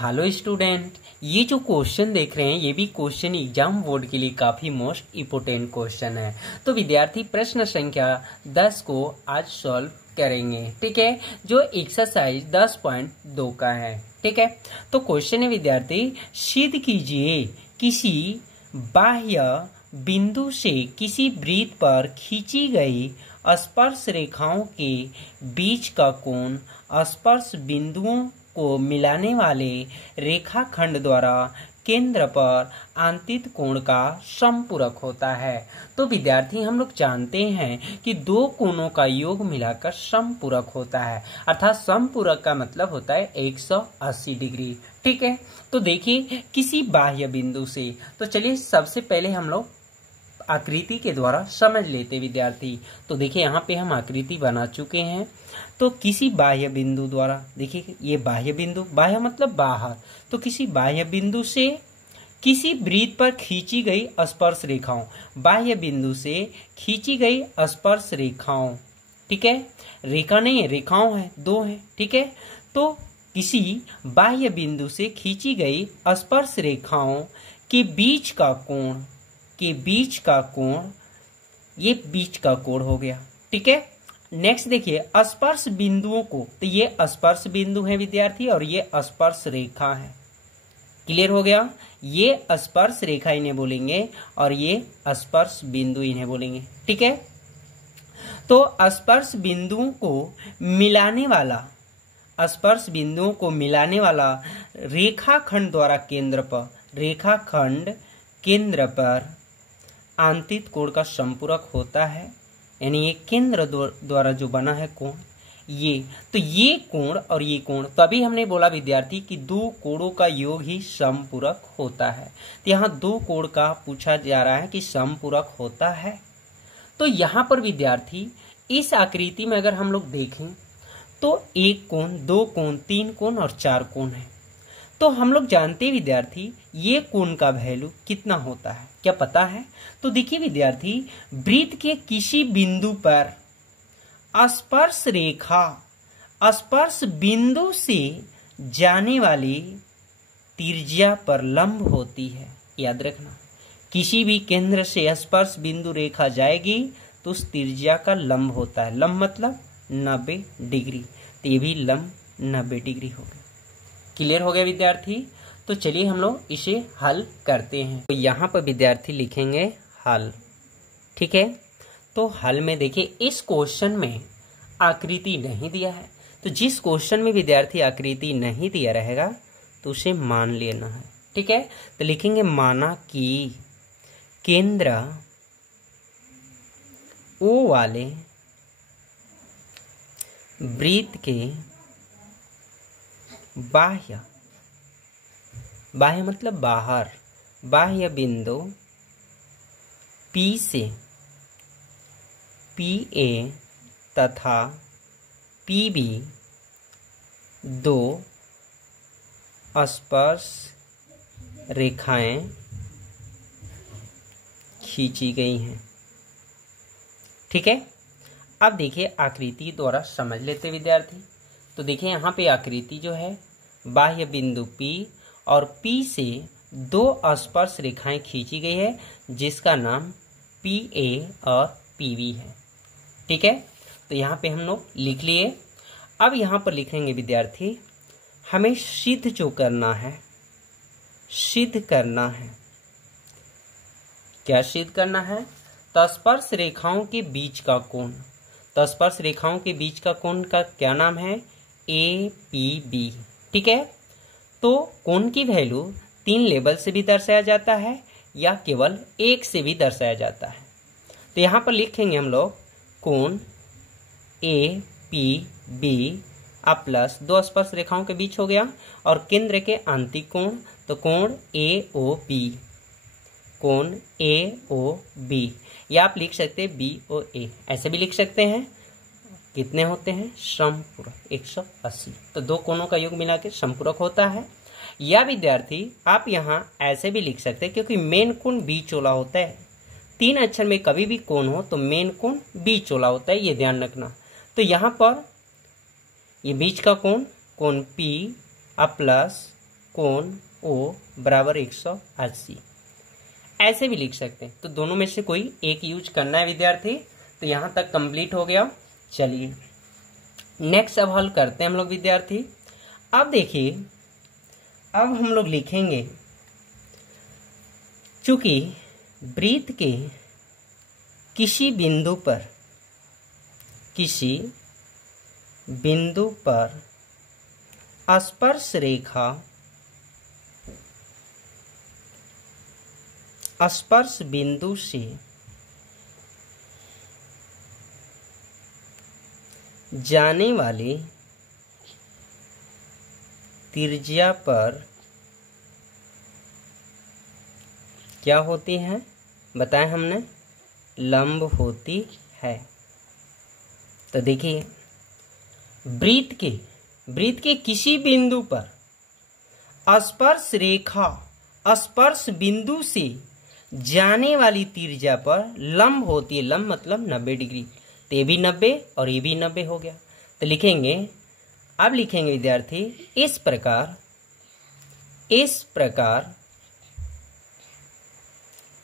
Hello student, ये जो question देख रहे हैं ये भी क्वेश्चन एग्जाम बोर्ड के लिए काफी मोस्ट इम्पोर्टेंट क्वेश्चन है। तो विद्यार्थी प्रश्न संख्या 10 को आज सॉल्व करेंगे। ठीक है, जो एक्सरसाइज 10.2 का है। ठीक है, तो क्वेश्चन है विद्यार्थी, सिद्ध कीजिए किसी बाह्य बिंदु से किसी वृत्त पर खींची गई स्पर्श रेखाओं के बीच का कोण स्पर्श बिंदुओं को मिलाने वाले रेखाखंड द्वारा केंद्र पर आंतरिक कोण का समपूरक होता है। तो विद्यार्थी हम लोग जानते हैं कि दो कोणों का योग मिलाकर समपूरक होता है, अर्थात समपूरक का मतलब होता है 180 डिग्री। ठीक है, तो देखिए किसी बाह्य बिंदु से, तो चलिए सबसे पहले हम लोग आकृति के द्वारा समझ लेते विद्यार्थी। तो देखिए यहाँ पे हम आकृति बना चुके हैं। तो किसी बाह्य बिंदु द्वारा, देखिए ये बाह्य बिंदु, बाह्य मतलब बाहर, तो किसी बाह्य बिंदु से किसी वृत्त पर खींची गई स्पर्श रेखाओं, बाह्य बिंदु से खींची गई स्पर्श रेखाओं, ठीक है, रेखा नहीं है, रेखाओं है, दो है। ठीक है, तो किसी बाह्य बिंदु से खींची गई स्पर्श रेखाओं के बीच का कोण, के बीच का कोण, ये बीच का कोण हो गया। ठीक है, नेक्स्ट देखिए स्पर्श बिंदुओं को, तो ये स्पर्श बिंदु है विद्यार्थी और ये स्पर्श रेखा है। क्लियर हो गया, ये स्पर्श रेखा इन्हें बोलेंगे और ये स्पर्श बिंदु इन्हें बोलेंगे। ठीक है, तो स्पर्श बिंदुओं को मिलाने वाला, स्पर्श बिंदुओं को मिलाने वाला रेखाखंड द्वारा केंद्र पर, रेखाखंड केंद्र पर आंतरिक कोण का समपूरक होता है। यानी ये केंद्र द्वारा जो बना है कोण, ये, तो ये कोण और ये कोण, तभी हमने बोला विद्यार्थी कि दो कोणों का योग ही समपूरक होता है। तो यहाँ दो कोण का पूछा जा रहा है कि समपूरक होता है। तो यहाँ पर विद्यार्थी इस आकृति में अगर हम लोग देखें तो एक कोण, दो कोण, तीन कोण और चार कोण है। तो हम लोग जानते हैं विद्यार्थी ये कोण का वैल्यू कितना होता है, क्या पता है? तो देखिए विद्यार्थी, वृत्त के किसी बिंदु पर स्पर्श रेखा स्पर्श बिंदु से जाने वाली त्रिज्या पर लंब होती है। याद रखना, किसी भी केंद्र से स्पर्श बिंदु रेखा जाएगी तो उस त्रिज्या का लंब होता है। लंब मतलब 90 डिग्री, तो ये भी लंब 90 डिग्री होगा। क्लियर हो गया विद्यार्थी? तो चलिए हम लोग इसे हल करते हैं। तो यहाँ पर विद्यार्थी लिखेंगे हल। ठीक है, तो हल में देखिए इस क्वेश्चन में आकृति नहीं दिया है, तो जिस क्वेश्चन में विद्यार्थी आकृति नहीं दिया रहेगा तो उसे मान लेना है। ठीक है, तो लिखेंगे माना कि केंद्र ओ वाले वृत्त के बाह्य, बाह्य मतलब बाहर, बाह्य बिंदु P से PA तथा PB दो स्पर्श रेखाएं खींची गई हैं। ठीक है, अब देखिए आकृति द्वारा समझ लेते विद्यार्थी। तो देखिए यहाँ पे आकृति जो है, बाह्य बिंदु P और P से दो स्पर्श रेखाएं खींची गई है जिसका नाम PA और PB है। ठीक है, तो यहाँ पे हम लोग लिख लिए। अब यहाँ पर लिखेंगे विद्यार्थी, हमें सिद्ध जो करना है, सिद्ध करना है, क्या सिद्ध करना है? तो स्पर्श रेखाओं के बीच का कोण, तो स्पर्श रेखाओं के बीच का कोण का क्या नाम है? APB। ठीक है, तो कोण की वैल्यू 3 लेवल से भी दर्शाया जाता है या केवल एक से भी दर्शाया जाता है। तो यहाँ पर लिखेंगे हम लोग कोण APB अब प्लस दो स्पर्श रेखाओं के बीच हो गया और केंद्र के आंतरिक कोण, तो कोण AOB, कोण AOB, या आप लिख सकते हैं BOA, ऐसे भी लिख सकते हैं। कितने होते हैं? समपूरक 180। तो दो कोणों का योग मिला के समपूरक होता है। या विद्यार्थी आप यहाँ ऐसे भी लिख सकते हैं, क्योंकि मेन कोण बीचोला होता है। 3 अक्षर में कभी भी कोण हो तो मेन कोण बीचोला होता है, ये ध्यान रखना। तो यहाँ पर ये बीच का कोण, कोण P अब प्लस कोण ओ बराबर 180, ऐसे भी लिख सकते हैं। तो दोनों में से कोई एक यूज करना है विद्यार्थी। तो यहाँ तक कंप्लीट हो गया। चलिए नेक्स्ट अब हल करते हैं हम लोग विद्यार्थी। अब देखिए, अब हम लोग लिखेंगे, चूंकि वृत्त के किसी बिंदु पर स्पर्श रेखा स्पर्श बिंदु से जाने वाली त्रिज्या पर क्या होती है, बताया हमने, लंब होती है। तो देखिए, वृत्त के किसी बिंदु पर स्पर्श रेखा स्पर्श बिंदु से जाने वाली त्रिज्या पर लंब होती है। लंब मतलब 90 डिग्री। तो ये भी 90 और ये भी 90 हो गया। तो लिखेंगे, अब लिखेंगे विद्यार्थी, इस प्रकार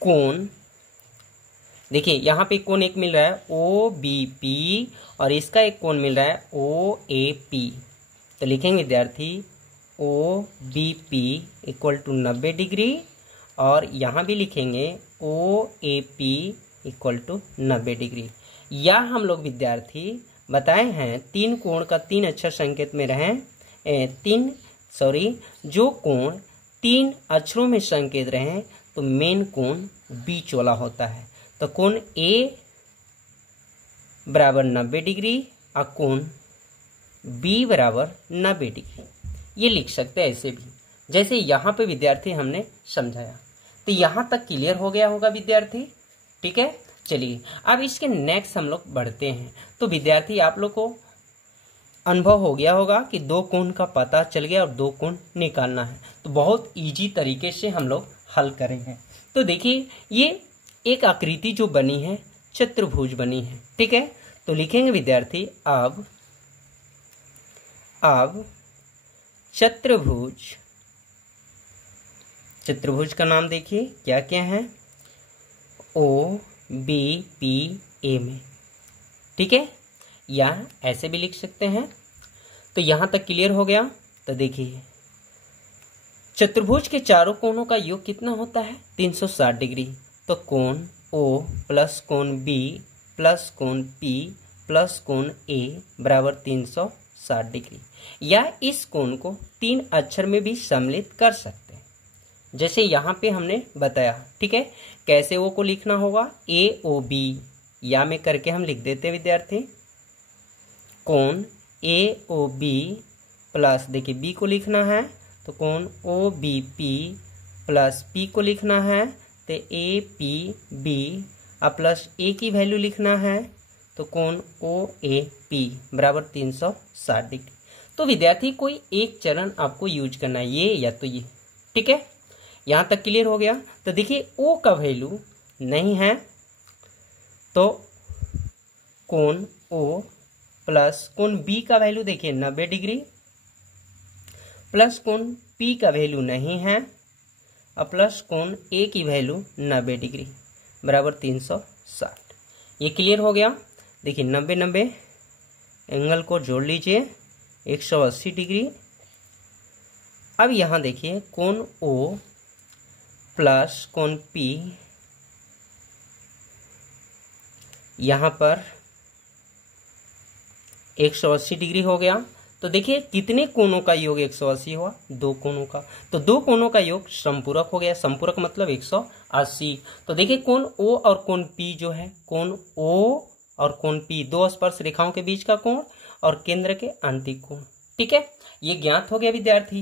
कोण, देखिए यहाँ पे कोण एक मिल रहा है OBP और इसका एक कोण मिल रहा है OAP। तो लिखेंगे विद्यार्थी OBP इक्वल टू 90 डिग्री और यहाँ भी लिखेंगे OAP इक्वल टू 90 डिग्री। या हम लोग विद्यार्थी बताए हैं तीन कोण का 3 अक्षर संकेत में रहे, जो कोण 3 अक्षरों में संकेत रहे तो मेन कोण बीच वाला होता है। तो कोण A बराबर 90 डिग्री और कोण B बराबर 90 डिग्री, ये लिख सकते हैं ऐसे भी, जैसे यहाँ पे विद्यार्थी हमने समझाया। तो यहाँ तक क्लियर हो गया होगा विद्यार्थी, ठीक है। चलिए अब इसके नेक्स्ट हम लोग बढ़ते हैं। तो विद्यार्थी आप लोग को अनुभव हो गया होगा कि दो कोण का पता चल गया और दो कोण निकालना है। तो बहुत इजी तरीके से हम लोग हल करेंगे। तो देखिए, ये एक आकृति जो बनी है चतुर्भुज बनी है, ठीक है। तो लिखेंगे विद्यार्थी, अब चतुर्भुज का नाम देखिए क्या क्या है, OBPA में, ठीक है, या ऐसे भी लिख सकते हैं। तो यहां तक क्लियर हो गया। तो देखिए, चतुर्भुज के चारों कोणों का योग कितना होता है, 360 डिग्री। तो कोण O प्लस कोण B प्लस कोण P प्लस कोण A बराबर 360 डिग्री। या इस कोण को 3 अक्षर में भी सम्मिलित कर सकते हैं, जैसे यहाँ पे हमने बताया, ठीक है। कैसे वो को लिखना होगा, AOB या में करके हम लिख देते हैं विद्यार्थी, कोण AOB प्लस, देखिए B को लिखना है तो कोण OBP प्लस P को लिखना है तो APB और प्लस A की वैल्यू लिखना है तो कोण OAP बराबर 360 डिग्री। तो विद्यार्थी कोई एक चरण आपको यूज करना है, ये या तो ये, ठीक है। यहाँ तक क्लियर हो गया। तो देखिए, O का वैल्यू नहीं है तो कोण O प्लस कोण B का वैल्यू देखिए 90 डिग्री प्लस कोण P का वैल्यू नहीं है और प्लस कोण A की वैल्यू 90 डिग्री बराबर 360। ये क्लियर हो गया। देखिए 90 एंगल को जोड़ लीजिए 180 डिग्री। अब यहाँ देखिए, कोण O प्लस कोण P, यहाँ पर 180 डिग्री हो गया। तो देखिए कितने कोणों का योग 180 हुआ, दो कोणों का। तो दो कोणों का योग समपूरक हो गया, समपूरक मतलब 180। तो देखिए कोण O और कोण P जो है, कोण O और कोण P दो स्पर्श रेखाओं के बीच का कोण और केंद्र के आंतरिक कोण, ठीक है। ये ज्ञात हो गया विद्यार्थी।